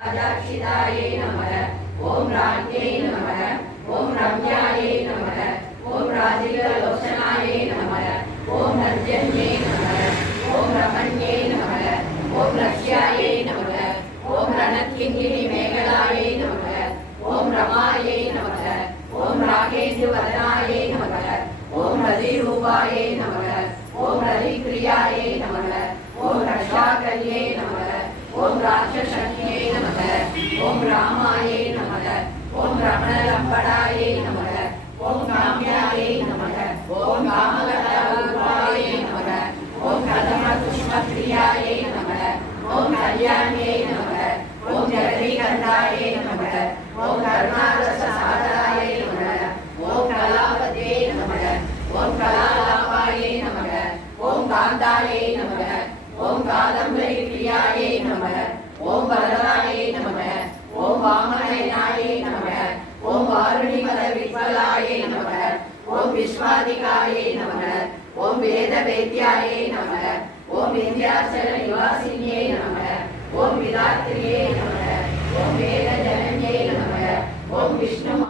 அதாட்சிதாயை நமக ஓம் ராஜ்யை நமக ஓம் ரம்யாயை நமக ஓம் ராஜிகலோச்சனாயை நமக ஓம் ரஜன்யை நமக ஓம் ரமண்யை நமக ஓம் ரஷ்யாயை நமக ஓம் ரணக்கிங்கினி மேகலாயை நமக ஓம் ரமாயை நமக ஓம் ராகேந்து வதனாயை நமக ஓம் ரதி ரூபாயை நமக ஓம் ரதி கிரியாயை நமக ஓம் ரஷாகல்யை நமக ஓம் ராஜ ஓம் ராமாயே நமக ஓம் ரமண ரமணலம்படாயை நமக ஓம் காமியாயே நமக ஓம் காமகடாயை நமக ஓம் கதம புஷ்பப்ரியாயை நமக ஓம் கல்யாணியே நமக ஓம் ஜெகதீகண்டாயை நமக ஓம் கருணாரச சாகராயை நமக ஓம் கலாபதே நமக ஓம் கலாலாபாயே நமக ஓம் காந்தாயே நமக ஓம் காதம்பரி பிரியாயை நமக ஓம் வரதாயை நமக ஓம் வாமனயனாயை நமக ஓம் வாருணிமல வித்வலாயை நமக ஓம் விஸ்வாதிகாயை நமக ஓம் வேத வேத்யாயை நமக ஓம் விந்தியாச்சல நிவாசினியை நமக ஓம் விதாத்திரியை நமக ஓம் வேத